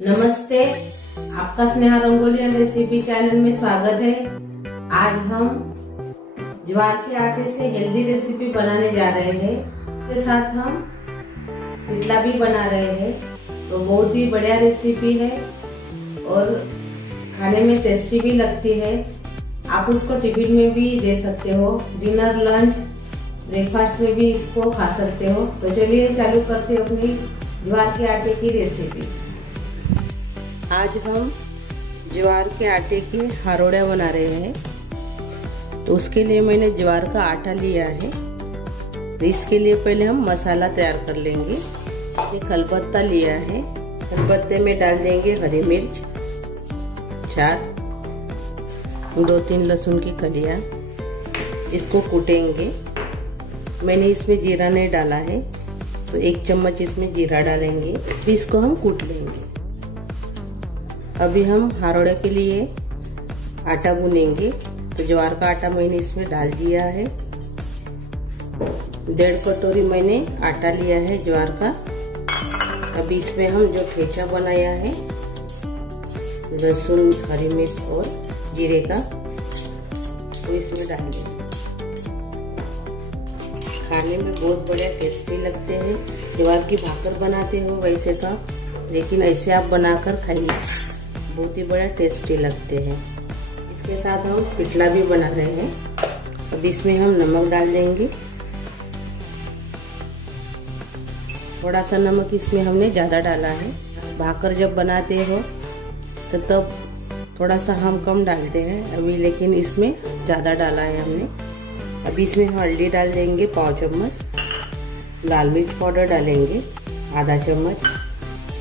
नमस्ते, आपका Sneha rangoli and recipe channel में स्वागत है। आज हम ज्वार के आटे से हेल्दी रेसिपी बनाने जा रहे हैं। इसके साथ हम पिठला भी बना रहे हैं, तो बहुत ही बढ़िया रेसिपी है और खाने में टेस्टी भी लगती है। आप उसको टिफिन में भी दे सकते हो, डिनर, लंच, ब्रेकफास्ट में भी इसको खा सकते हो। तो चलिए चालू करते हैं अपनी ज्वार के आटे की रेसिपी। आज हम ज्वार के आटे की हारोड़िया बना रहे हैं। तो उसके लिए मैंने ज्वार का आटा लिया है। तो इसके लिए पहले हम मसाला तैयार कर लेंगे। ये खलबत्ता लिया है, खलबत्ते में डाल देंगे हरी मिर्च 4, 2-3 लहसुन की कलियां। इसको कूटेंगे। मैंने इसमें जीरा नहीं डाला है, तो 1 चम्मच इसमें जीरा डालेंगे। फिर इसको हम कूट लेंगे। अभी हम हारोड़े के लिए आटा गूनेंगे। तो ज्वार का आटा मैंने इसमें डाल दिया है। 1.5 कटोरी मैंने आटा लिया है ज्वार का। अभी इसमें हम जो ठेचा बनाया है लहसुन, हरी मिर्च और जीरे का, वो इसमें डाल देंगे। खाने में बहुत बढ़िया टेस्टी लगते हैं। ज्वार की भाकर बनाते हो वैसे तो, लेकिन ऐसे आप बनाकर खाइए, बहुत ही बड़ा टेस्टी लगते हैं। इसके साथ हम पिठला भी बना रहे हैं। अब इसमें हम नमक डाल देंगे। थोड़ा सा नमक इसमें हमने ज़्यादा डाला है। भाकर जब बनाते हो तो तब थोड़ा सा हम कम डालते हैं अभी, लेकिन इसमें ज़्यादा डाला है हमने। अब इसमें हल्दी डाल देंगे 1/4 चम्मच, लाल मिर्च पाउडर डालेंगे आधा चम्मच,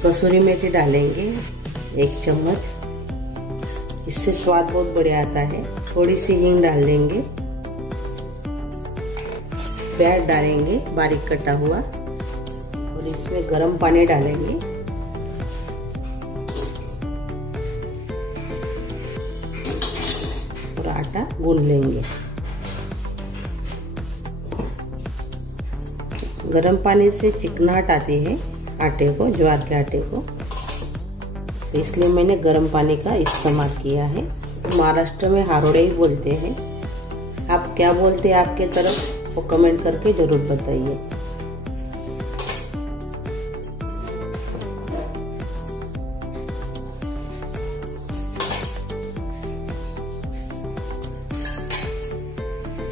कसूरी मेथी डालेंगे 1 चम्मच। इससे स्वाद बहुत बढ़िया आता है। थोड़ी सी हींग डाल देंगे। प्याज डालेंगे बारीक कटा हुआ, और इसमें गर्म पानी डालेंगे। और आटा गूंद लेंगे। गर्म पानी से चिकनाहट आती है आटे को, ज्वार के आटे को, इसलिए मैंने गर्म पानी का इस्तेमाल किया है। महाराष्ट्र में हारोड़े ही बोलते हैं। आप क्या बोलते हैं आपके तरफ, वो कमेंट करके जरूर बताइए।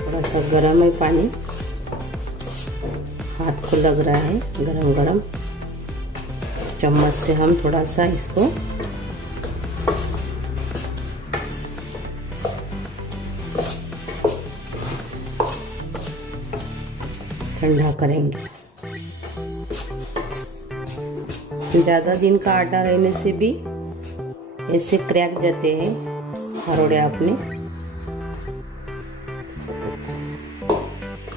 थोड़ा सा गर्म है पानी, हाथ को लग रहा है गरम गरम। चम्मच से हम थोड़ा सा इसको ठंडा करेंगे। ज्यादा दिन का आटा रहने से भी ऐसे क्रैक जाते हैं हारोड़े अपने,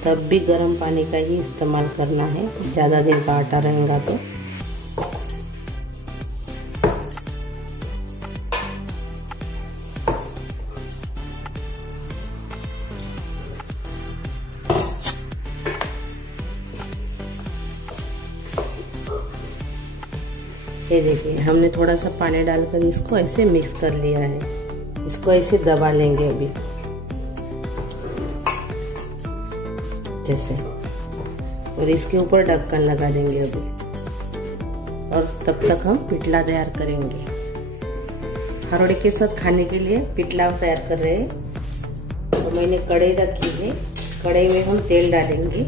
तब भी गर्म पानी का ही इस्तेमाल करना है। ज्यादा दिन का आटा रहेगा तो। ये देखिए, हमने थोड़ा सा पानी डालकर इसको ऐसे मिक्स कर लिया है। इसको ऐसे दबा लेंगे अभी जैसे, और इसके ऊपर ढक्कन लगा देंगे अभी। और तब तक हम पिठला तैयार करेंगे। हारोड़े के साथ खाने के लिए पिठला तैयार कर रहे हैं। तो मैंने कढ़ाई रखी है। कढ़ाई में हम तेल डालेंगे।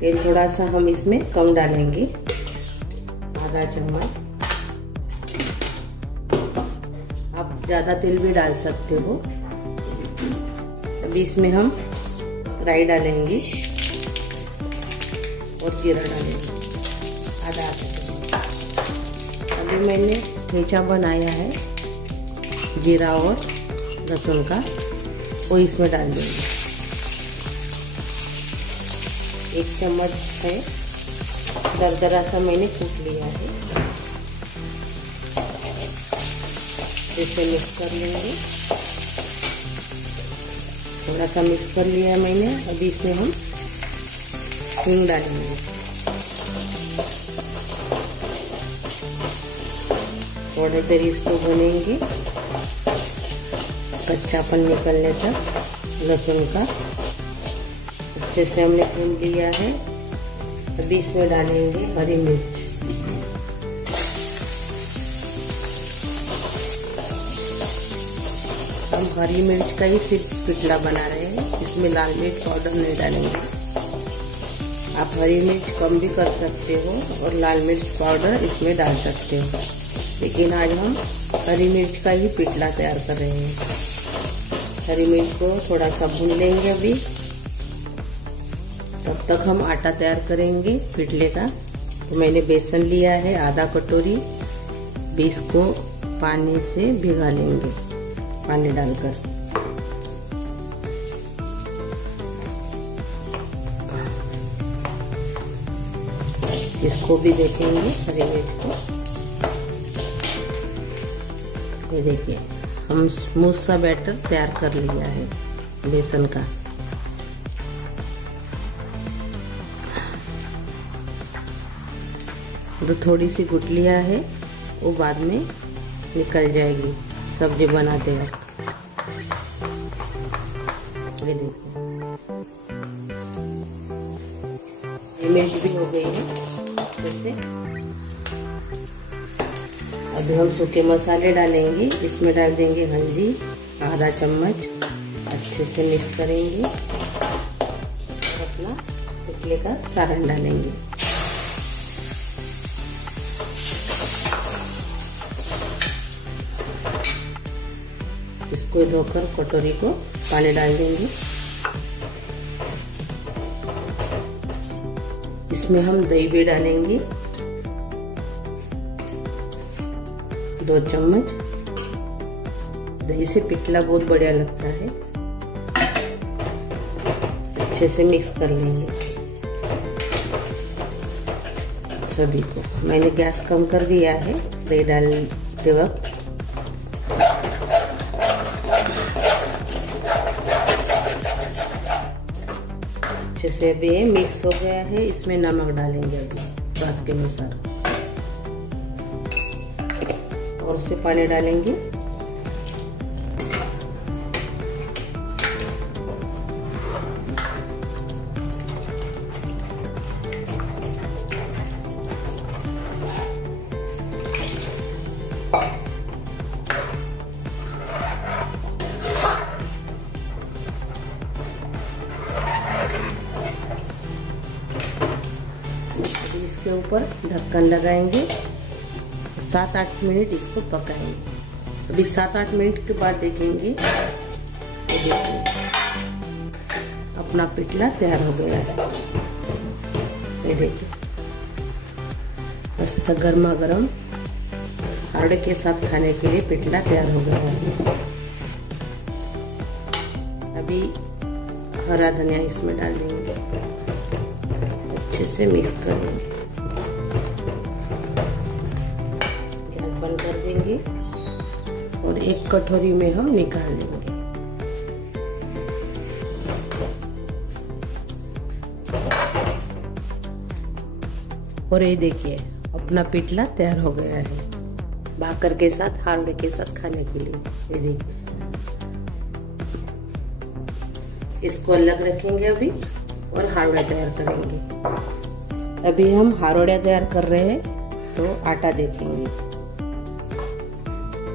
तेल थोड़ा सा हम इसमें कम डालेंगे, आधा चम्मच। आप ज्यादा तेल भी डाल सकते हो। अभी इसमें हम राई डालेंगे और जीरा डालेंगे आधा चम्मच। अभी मैंने ठेचा बनाया है जीरा और लहसुन का, वो इसमें डाल देंगे। 1 चम्मच है, दरदरा सा मैंने कूट लिया है। इसे मिक्स कर लेंगे। थोड़ा सा मिक्स कर लिया मैंने। अभी इसमें हम हींग डालेंगे। थोड़ी देर इसको भूनेंगे कच्चापन निकलने तक लहसुन का। अच्छे से हमने भून लिया है। अभी इसमें डालेंगे हरी मिर्च। हम हरी मिर्च का ही सिर्फ पिटला बना रहे हैं, इसमें लाल मिर्च पाउडर नहीं डालेंगे। आप हरी मिर्च कम भी कर सकते हो और लाल मिर्च पाउडर इसमें डाल सकते हो, लेकिन आज हम हरी मिर्च का ही पिटला तैयार कर रहे हैं। हरी मिर्च को थोड़ा सा भून लेंगे अभी। तब तक हम आटा तैयार करेंगे पिटले का। तो मैंने बेसन लिया है आधा कटोरी, 20 को पानी से भिगा लेंगे, पानी डालकर। इसको भी देखेंगे हरी मिर्च को। ये देखिए हम स्मूथ सा बैटर तैयार कर लिया है बेसन का। तो थोड़ी सी गुठलियां है वो बाद में निकल जाएगी सब्जी बनाते वक्त। ये देखिए मिर्च भी हो गई है जैसे। अभी हम सूखे मसाले डालेंगे। इसमें डाल देंगे हल्दी आधा चम्मच, अच्छे से मिक्स करेंगे और अपना पिटले का सारण डालेंगे। इसको धोकर कटोरी को पानी डाल देंगे। इसमें हम दही भी डालेंगे 2 चम्मच। दही से पिटला बहुत बढ़िया लगता है। अच्छे से मिक्स कर लेंगे सभी को। मैंने गैस कम कर दिया है दही डालते वक्त। अच्छे से अभी ये मिक्स हो गया है। इसमें नमक डालेंगे अभी स्वाद के अनुसार और उससे पानी डालेंगे। इसके ऊपर ढक्कन लगाएंगे। 7-8 मिनट इसको पकाएंगे। अभी 7-8 मिनट के बाद देखेंगे। अपना पिटला तैयार हो गया है। ये देखिए मस्त गर्मा गर्म आलू के साथ खाने के लिए पिटला तैयार हो गया है। अभी हरा धनिया इसमें डाल देंगे, अच्छे से मिक्स करेंगे। गैस बंद कर देंगे और एक कटोरी में हम निकाल देंगे। और ये देखिए अपना पिटला तैयार हो गया है भाकर के साथ, हावड़े के साथ खाने के लिए। ये देखिए इसको अलग रखेंगे अभी और हावड़ा तैयार करेंगे। अभी हम हावड़ा तैयार कर रहे हैं तो आटा देखेंगे।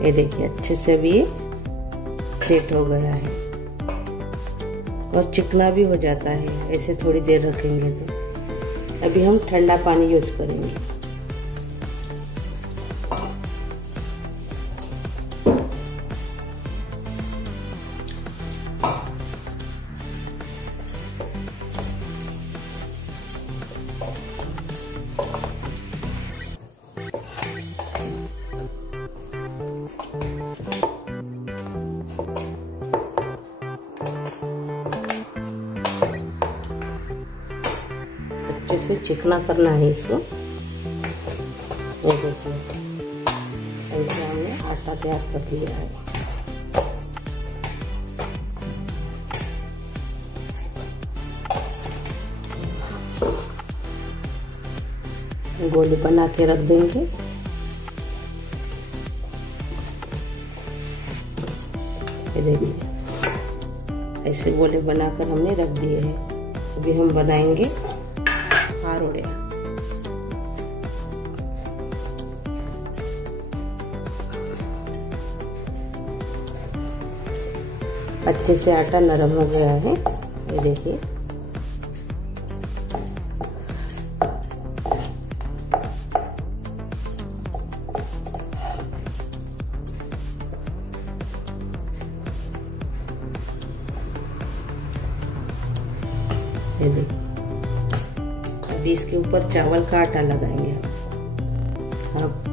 ये देखिए अच्छे से अभी ये सेट हो गया है और चिकना भी हो जाता है ऐसे थोड़ी देर रखेंगे तो। अभी हम ठंडा पानी यूज करेंगे। अच्छे से चिकना करना है इसको। ये देखिए ऐसे हमने आटा तैयार कर लिया है। गोली बना के रख देंगे ये देखिए ऐसे गोले बनाकर हमने रख दिए हैं। अभी हम बनाएंगे हारोड़िया। अच्छे से आटा नरम हो गया है, ये देखिए। ये देखिए, अभी इसके ऊपर चावल का आटा लगाएंगे आप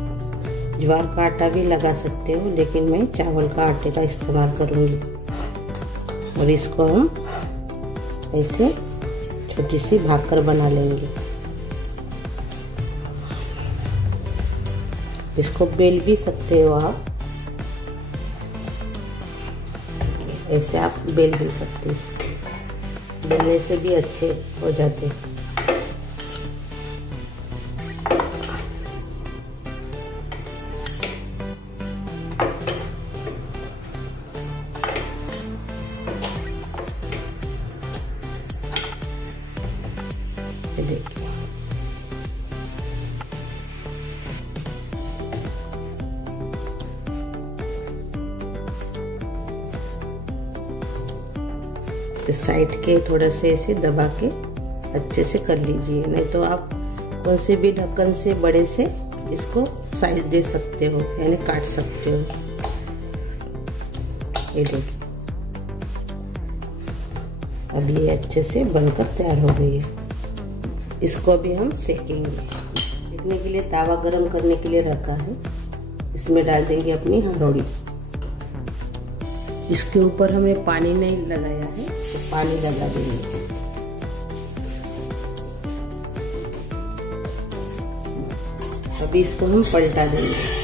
ज्वार का आटा भी लगा सकते हो, लेकिन मैं चावल का आटे का इस्तेमाल करूंगी। और इसको हम ऐसे छोटी सी भाकर बना लेंगे। इसको बेल भी सकते हो आप, ऐसे आप बेल भी सकते हो। इसको बेलने से भी अच्छे हो जाते हैं। देखिए इस साइड के थोड़ा से ऐसे दबा के अच्छे से कर लीजिए, नहीं तो आप कौन से भी ढक्कन से बड़े से इसको साइज दे सकते हो, यानी काट सकते हो। ये देखिए अब ये अच्छे से बनकर तैयार हो गई है। इसको अभी हम सेकेंगे। सेकने के लिए तावा गरम करने के लिए रखा है, इसमें डाल देंगे अपनी हारोड़ी। इसके ऊपर हमने पानी नहीं लगाया है, तो पानी लगा देंगे। अभी इसको हम पलटा देंगे।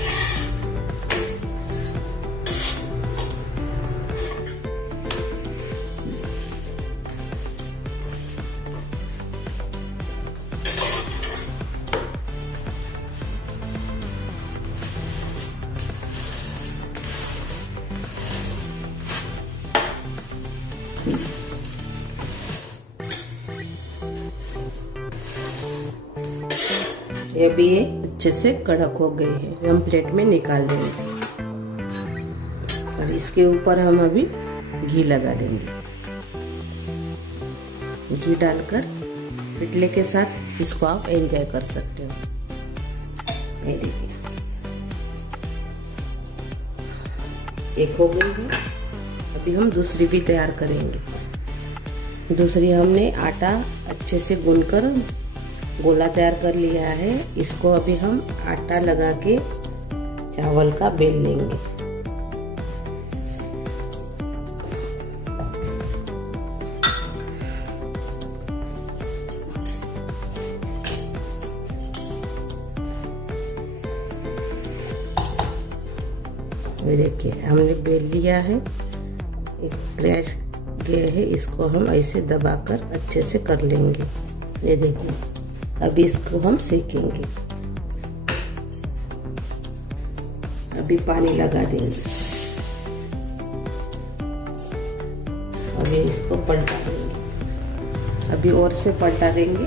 ये भी ये अच्छे से कड़क हो गई है, हम प्लेट में निकाल देंगे। और इसके ऊपर हम अभी घी लगा देंगे। घी डालकर पिटले के साथ इसको आप एंजॉय कर सकते हो। ये देखिए एक हो गई है। अभी हम दूसरी भी तैयार करेंगे। दूसरी हमने आटा अच्छे से गूंथकर गोला तैयार कर लिया है। इसको अभी हम आटा लगा के चावल का बेल लेंगे। देखिए हमने बेल लिया है। एक गैस गया है, इसको हम ऐसे दबाकर अच्छे से कर लेंगे। ये देखिए अभी इसको हम सेकेंगे। अभी पानी लगा देंगे। अभी इसको पलटा देंगे। अभी और से पलटा देंगे।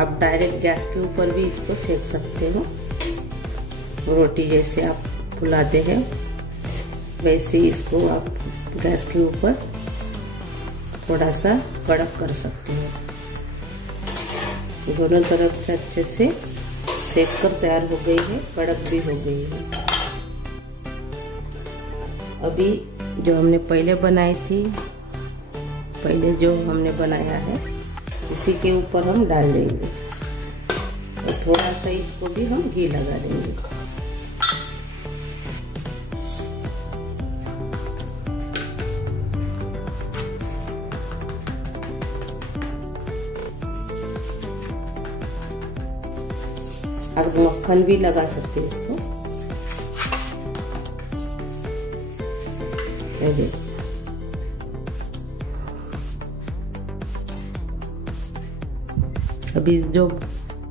आप डायरेक्ट गैस के ऊपर भी इसको सेक सकते हो। रोटी जैसे आप फुलाते हैं वैसे इसको आप गैस के ऊपर थोड़ा सा कड़क कर सकते हो। दोनों तरफ से अच्छे से सेक कर तैयार हो गई है, कड़क भी हो गई है। अभी जो हमने पहले बनाई थी, पहले जो हमने बनाया है इसी के ऊपर हम डाल देंगे। और थोड़ा सा इसको भी हम घी लगा देंगे। और मक्खन भी लगा सकते हैं इसको। ये देखिए अभी जो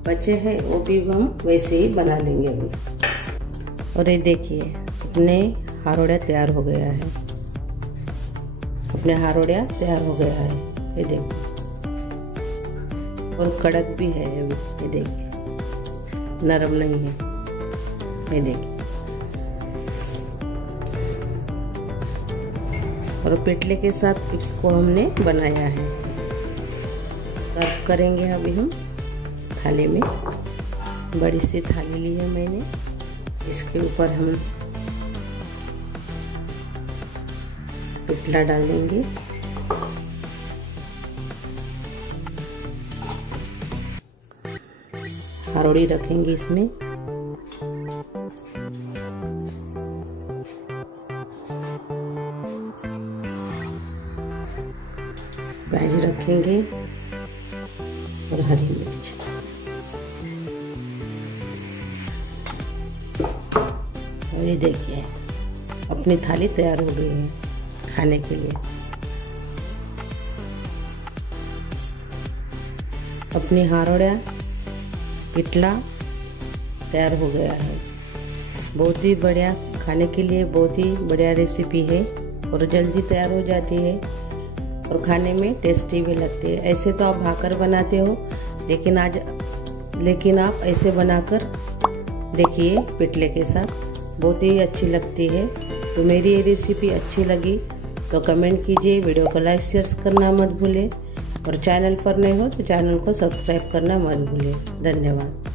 बचे हैं वो भी हम वैसे ही बना लेंगे अभी। और ये देखिए अपने हारोड़ा तैयार हो गया है, अपने हारोड़ा तैयार हो गया है, ये देखिए। और कड़क भी है अभी, ये देखिए, नरम नहीं है, ये देखिए। और पिटले के साथ इसको हमने बनाया है। सर्व करेंगे अभी हम थाली में। बड़ी सी थाली ली है मैंने, इसके ऊपर हम पिटला डालेंगे। हारोड़ी रखेंगे इसमें। प्याज रखेंगे और हरी मिर्च। और ये देखिए अपनी थाली तैयार हो गई है खाने के लिए। अपनी हारोड़ा पिटला तैयार हो गया है। बहुत ही बढ़िया, खाने के लिए बहुत ही बढ़िया रेसिपी है और जल्दी तैयार हो जाती है और खाने में टेस्टी भी लगती है। ऐसे तो आप भाकर बनाते हो, लेकिन आप ऐसे बनाकर देखिए पिटले के साथ, बहुत ही अच्छी लगती है। तो मेरी ये रेसिपी अच्छी लगी तो कमेंट कीजिए, वीडियो को लाइक शेयर करना मत भूलें और चैनल पर नए हो तो चैनल को सब्सक्राइब करना मत भूलें। धन्यवाद।